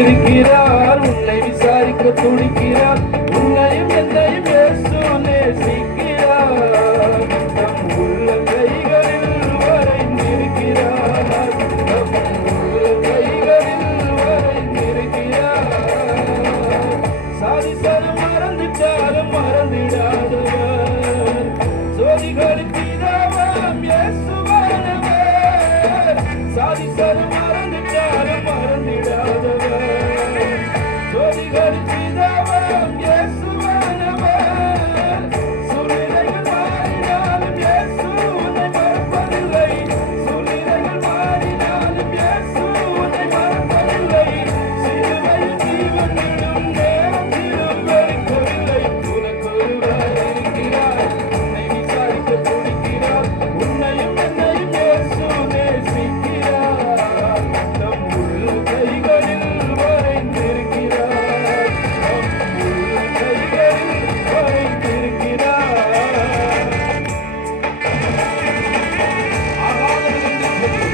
இருக்கிறார், உன்னை விசாரிக்க துடிக்கிறார், உன்னையும் என்னையும் இயேசு நேசிக்கிறார். தம் உள்ள கைகளில் வரைந்திருக்கிறார், தம் உள்ள கைகளில் வரைந்திருக்கிறார். சாதிசரம் மறந்துட்டாலும் மறந்திடாதவர், சோதிகளுக்கு இதவாம் இயேசுவானவர். சாதிசரம் மறந்துட்டாலும் மறந்திடாதவர், சோதிகளுக்கு இதவாம் இயேசுவானவர். சூழ்நிலைகள் மாறினாலும் இயேசு உன்னை மறப்பதில்லை, சூழ்நிலைகள் மாறினாலும் இயேசு உன்னை மறப்பதில்லை. சிலுவையில் ஜீவன் விடும் நேரத்திலும் வெறுக்கவில்லை. உனக்கொருவர் இருக்கிறார், உன்னை விசாரிக்க துடிக்கிறார், உன்னையும் என்னையும் இயேசு நேசிக்கிறார். தம் உள்ள கைகளில் வரைந்திருக்கிறார், தம் உள்ள கைகளில் வரைந்திருக்கிறார். ஆகாதவன் என்று சொல்லி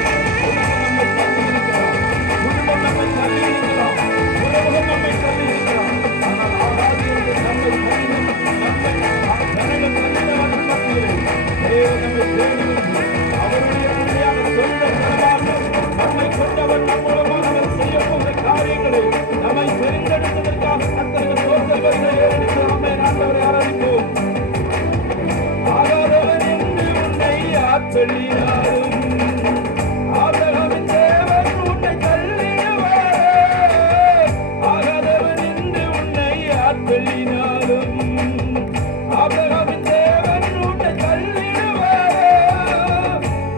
உலகம் நம்மை தள்ளியிருக்கலாம், குடும்பம் நம்மை தள்ளியிருக்கலாம், ஆனால் ஆகாது என்று நம்மை தள்ளின ஜனங்கள் தள்ளினவர்கள் மத்தியிலே தேவன் நம்மை தேடிவிட்டு அவருடைய பிள்ளையாக சொந்த தரமாக நம்மை கொண்டவர் நம் மூலமாக அவர் செய்யப்போகிற காரியங்களை நம்மை தெரிந்தெடுத்ததற்காக கர்த்தருக்கு ஸ்தோத்திரங்களை ஏறெடுத்து நம்மை ஆண்டவரை ஆராதிப்போம். ஆகாதவன் என்று உன்னை யார் சொல்லினாலும் ஆபிரகாமின் தேவன் உன்னை தள்ளிடுவாரே. ஆகாதவன் என்று உன்னை யார் சொல்லினாலும் ஆபிரகாமின் தேவன் உன்னை தள்ளிடுவாரே.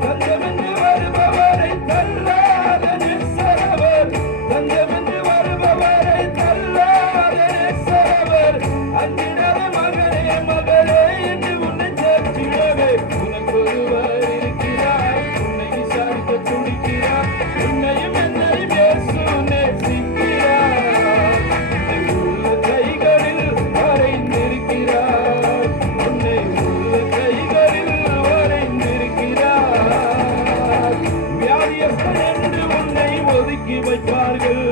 தஞ்சமென்று வருபவரை தள்ளாத நிற்சரவர், தஞ்சமென்று வருபவரை தள்ளாத நிற்சரவர். அஞ்சிடாத மகனே மகளே என்று உன்னை சேர்த்திடவே உனக்கொருவர் இருக்கிறார், உன்னை விசாரிக்க துடிக்கிறார், உன்னையும் என்னையும் இயேசு நேசிக்கிறார். உன்னை உள்ள கைகளில் வரைந்திருக்கிறார், உன்னை உள்ள கைகளில் வரைந்திருக்கிறார். வியாதியஸ்தன் என்று உன்னை ஒதுக்கி வைப்பார்கள்,